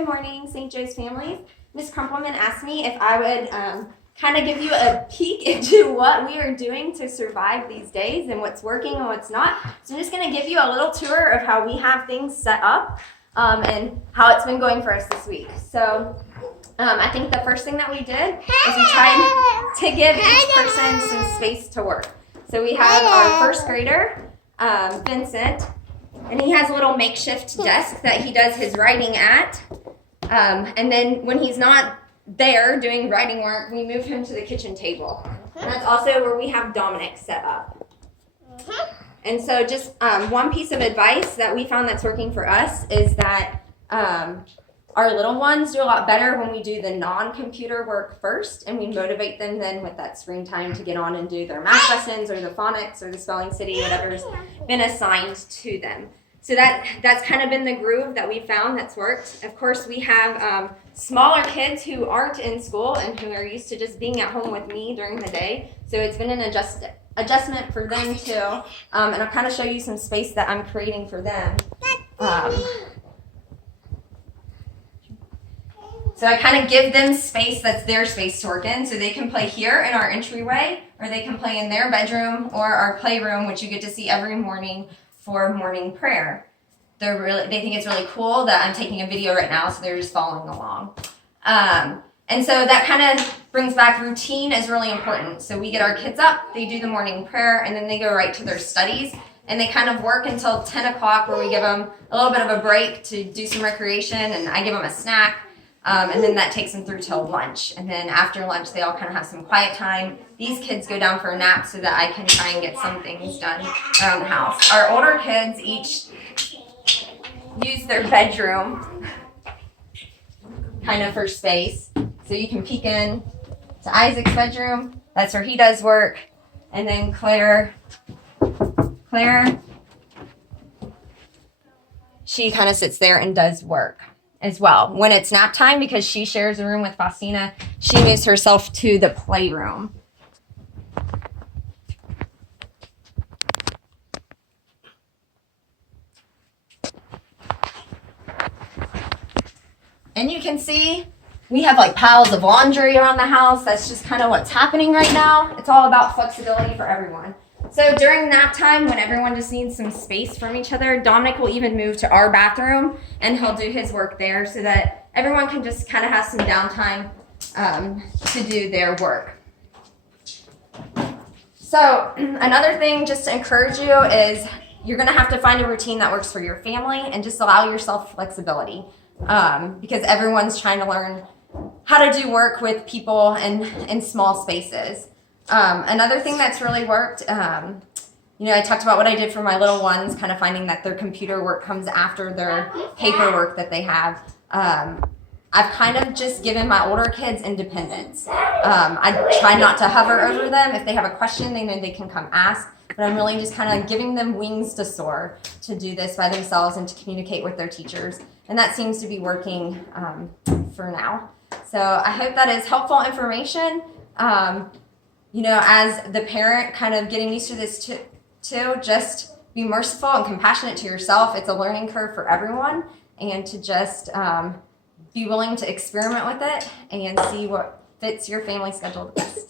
Good morning, St. Joe's families. Ms. Crumpleman asked me if I would kind of give you a peek into what we are doing to survive these days and what's working and what's not. So I'm just going to give you a little tour of how we have things set up and how it's been going for us this week. So I think the first thing that we did is we tried to give each person some space to work. So we have our first grader, Vincent, and he has a little makeshift desk that he does his writing at. And then when he's not there doing writing work, we move him to the kitchen table. And that's also where we have Dominic set up. And so just one piece of advice that we found that's working for us is that our little ones do a lot better when we do the non-computer work first, and we motivate them then with that screen time to get on and do their math lessons or the phonics or the spelling city, whatever's been assigned to them. So that's kind of been the groove that we found that's worked. Of course, we have smaller kids who aren't in school and who are used to just being at home with me during the day. So it's been an adjustment for them too. And I'll kind of show you some space that I'm creating for them. So I kind of give them space that's their space to work in. So they can play here in our entryway, or they can play in their bedroom or our playroom, which you get to see every morning for morning prayer. They think it's really cool that I'm taking a video right now, so they're just following along. And so that kind of brings back routine is really important. So we get our kids up, they do the morning prayer, and then they go right to their studies. And they kind of work until 10 o'clock where we give them a little bit of a break to do some recreation, and I give them a snack. And then that takes them through till lunch. And then after lunch, they all kind of have some quiet time. These kids go down for a nap so that I can try and get some things done around the house. Our older kids each use their bedroom kind of for space. So you can peek in to Isaac's bedroom. That's where he does work. And then Claire, she kind of sits there and does work as well. When it's nap time, because she shares a room with Faustina, she moves herself to the playroom. And you can see we have like piles of laundry around the house. That's just kind of what's happening right now. It's all about flexibility for everyone. So during nap time, when everyone just needs some space from each other, Dominic will even move to our bathroom and he'll do his work there so that everyone can just kind of have some downtime to do their work. So another thing just to encourage you is you're going to have to find a routine that works for your family and just allow yourself flexibility because everyone's trying to learn how to do work with people in small spaces. Another thing that's really worked, I talked about what I did for my little ones, kind of finding that their computer work comes after their paperwork that they have. I've kind of just given my older kids independence. I try not to hover over them. If they have a question, they know they can come ask. But I'm really just kind of giving them wings to soar to do this by themselves and to communicate with their teachers. And that seems to be working for now. So I hope that is helpful information. As the parent kind of getting used to this too, just be merciful and compassionate to yourself. It's a learning curve for everyone, and to just be willing to experiment with it and see what fits your family schedule the best.